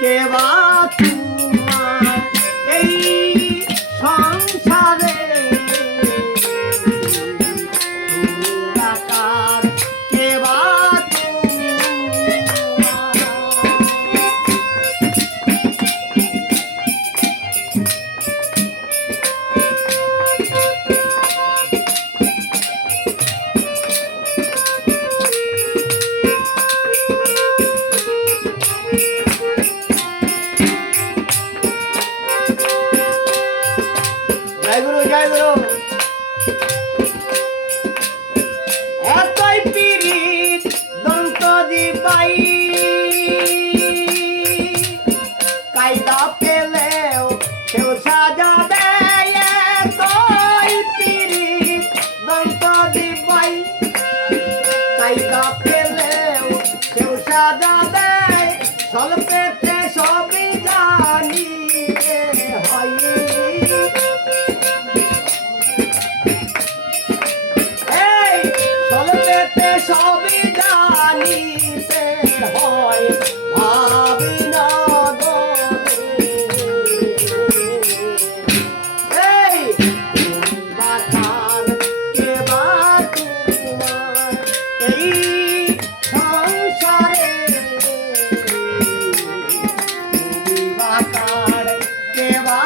কেবা তোমার এই সংসারে আকার কেবা জয় গুরু এতই পীড়িত দন্ত দিবাই কায়দা পেলেও কেউ সাজা দেয় এতই পীড়িত দন্ত দিবাই কায়দা পেলেও কেউ সাজা দেয় স্বল্পেতে সবই জানি হয় সবই জানিতে হয় ভাবি না এই বাতার কেবা তোমার এই সংসারে বাতার কেবা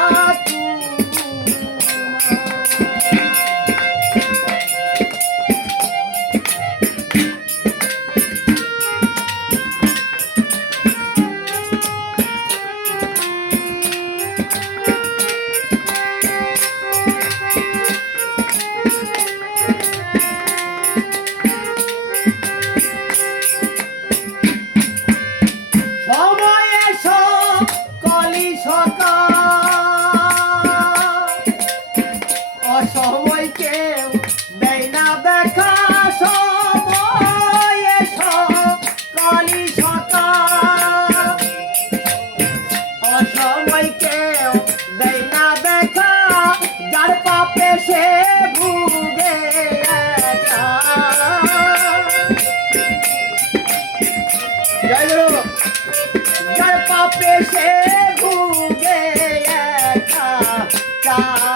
অসময় কেউ দেয় না দেখা সময় কালি সকাল অসময় কেউ দেয় না দেখা যার পাপে সে ভুগে একা যার পাপে সে ভুগে একা চার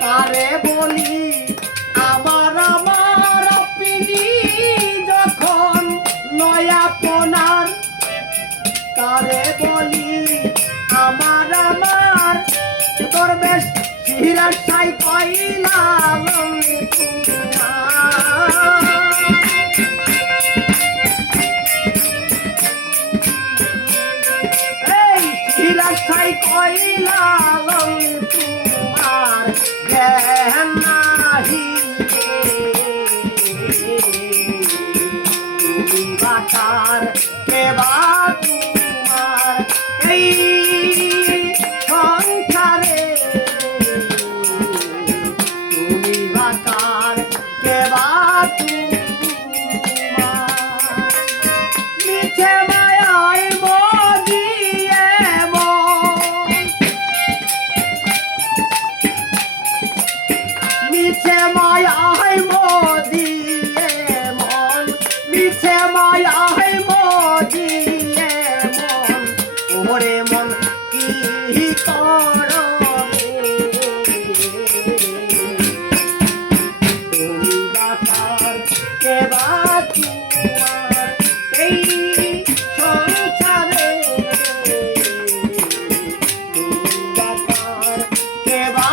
তারে বলি আমার আমার পিনি যখন নয়াপনার তারে বলি আমার আমার তোর বেশ হীরার সাই কইলা রাস্তায় কইলা তোমার জ্ঞান নাহি তুমি বাটার কেবা তোমার এই সংসারে তুমি বাটার কেবা তোমার মিছে মায়ায় ওরে মন কি করবে তুমি বাতার কে বা তোমার এই সংসারে তুমি বাতার কে বা